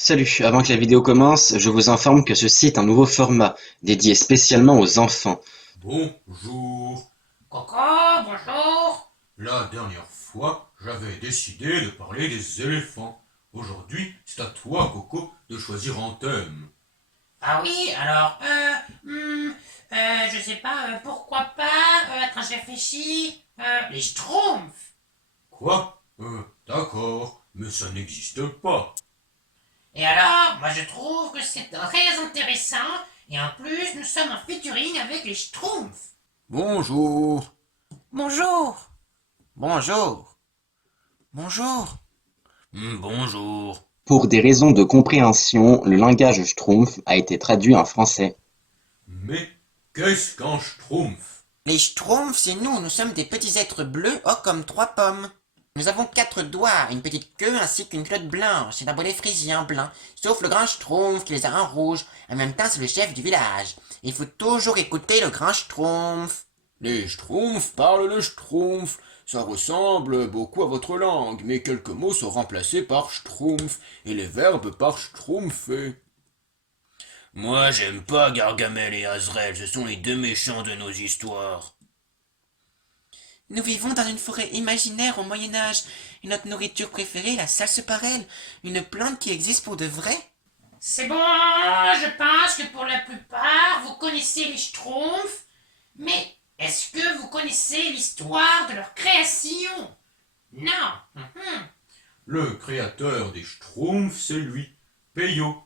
Salut, avant que la vidéo commence, je vous informe que ceci est un nouveau format, dédié spécialement aux enfants. Bonjour. Coco, bonjour. La dernière fois, j'avais décidé de parler des éléphants. Aujourd'hui, c'est à toi, Coco, de choisir un thème. Ah oui, alors, je sais pas, pourquoi pas, attends, je réfléchis, les Schtroumpfs. Quoi d'accord, mais ça n'existe pas. Et alors, moi je trouve que c'est très intéressant, et en plus, nous sommes en featuring avec les Schtroumpfs. Bonjour. Bonjour. Bonjour. Bonjour. Bonjour. Pour des raisons de compréhension, le langage schtroumpf a été traduit en français. Mais qu'est-ce qu'un schtroumpf? Les Schtroumpfs, c'est nous. Nous sommes des petits êtres bleus, hauts comme 3 pommes. Nous avons 4 doigts, une petite queue ainsi qu'une culotte blanche et un bonnet frisien blanc, sauf le grand Schtroumpf qui les a en rouge. En même temps, c'est le chef du village. Il faut toujours écouter le grand Schtroumpf. Les schtroumpfs parlent le schtroumpf. Ça ressemble beaucoup à votre langue, mais quelques mots sont remplacés par schtroumpf et les verbes par schtroumpfer. Moi, j'aime pas Gargamel et Azrael, ce sont les deux méchants de nos histoires. Nous vivons dans une forêt imaginaire au Moyen-Âge, et notre nourriture préférée est la salseparelle, une plante qui existe pour de vrai. C'est bon, je pense que pour la plupart, vous connaissez les Schtroumpfs, mais est-ce que vous connaissez l'histoire de leur création? Non. Le créateur des schtroumpfs, c'est lui, Peyo,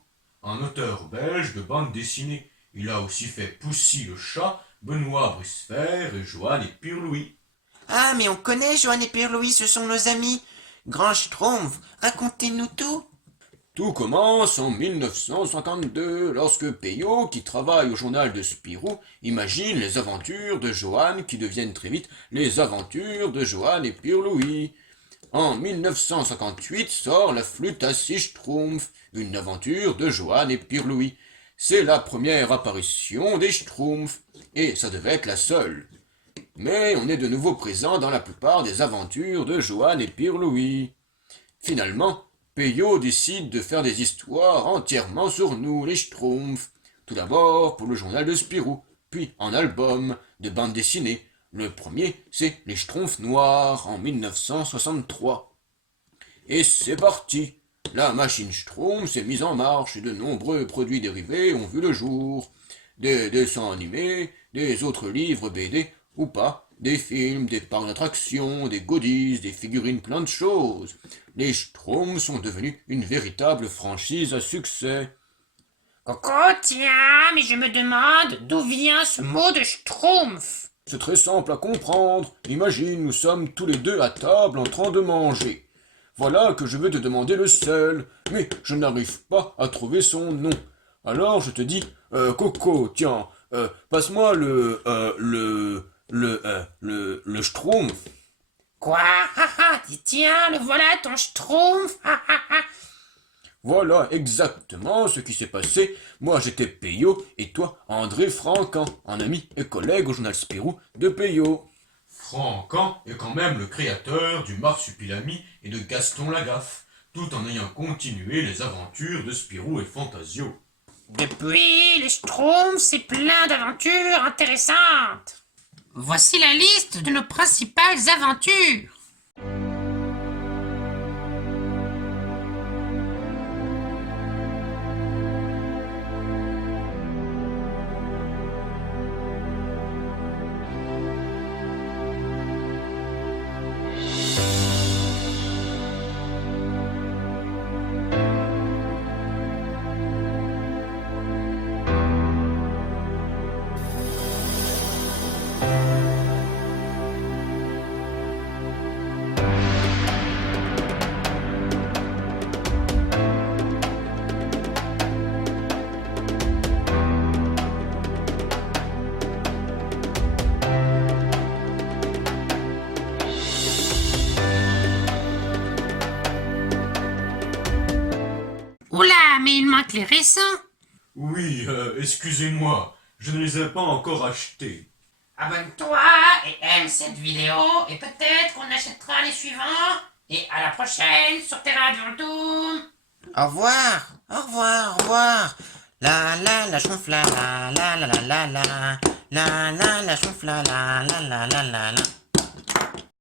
un auteur belge de bande dessinée. Il a aussi fait Poussy le chat, Benoît Brucefer et Joanne et Pierre-Louis. Ah, mais on connaît Joanne et Pierre-Louis, ce sont nos amis. Grand Schtroumpf, racontez-nous tout. Tout commence en 1952, lorsque Peyo, qui travaille au journal de Spirou, imagine les aventures de Joanne qui deviennent très vite les aventures de Joanne et Pierre-Louis. En 1958 sort La flûte à six schtroumpfs, une aventure de Joanne et Pierre-Louis. C'est la première apparition des schtroumpfs, et ça devait être la seule. Mais on est de nouveau présent dans la plupart des aventures de Joanne et Pierre-Louis. Finalement, Peyo décide de faire des histoires entièrement sur nous, les Schtroumpfs. Tout d'abord pour le journal de Spirou, puis en album de bande dessinée. Le premier, c'est Les Schtroumpfs Noirs en 1963. Et c'est parti. La machine Schtroumpf s'est mise en marche et de nombreux produits dérivés ont vu le jour. Des dessins animés, des autres livres BD ou pas, des films, des parcs d'attractions, des goodies, des figurines, plein de choses. Les Schtroumpfs sont devenus une véritable franchise à succès. Coco, tiens, mais je me demande d'où vient ce mot de Schtroumpf. C'est très simple à comprendre. Imagine, nous sommes tous les deux à table en train de manger. Voilà que je veux te demander le sel, mais je n'arrive pas à trouver son nom. Alors je te dis, Coco, tiens, passe-moi le Schtroumpf. Quoi? Tiens, le voilà ton Schtroumpf. Voilà exactement ce qui s'est passé. Moi j'étais Peyo et toi André Franquin, un ami et collègue au journal Spirou de Peyo. Franquin est quand même le créateur du Marsupilami et de Gaston Lagaffe, tout en ayant continué les aventures de Spirou et Fantasio. Depuis, les Schtroumpfs, c'est plein d'aventures intéressantes. Voici la liste de nos principales aventures. Oula, mais il manque les récents. Oui, excusez-moi, je ne les ai pas encore achetés. Abonne-toi et aime cette vidéo et peut-être qu'on achètera les suivants. Et à la prochaine sur Terra Doom. Au revoir, au revoir, au revoir. La chonfla, la chonfla, la chonfla, la.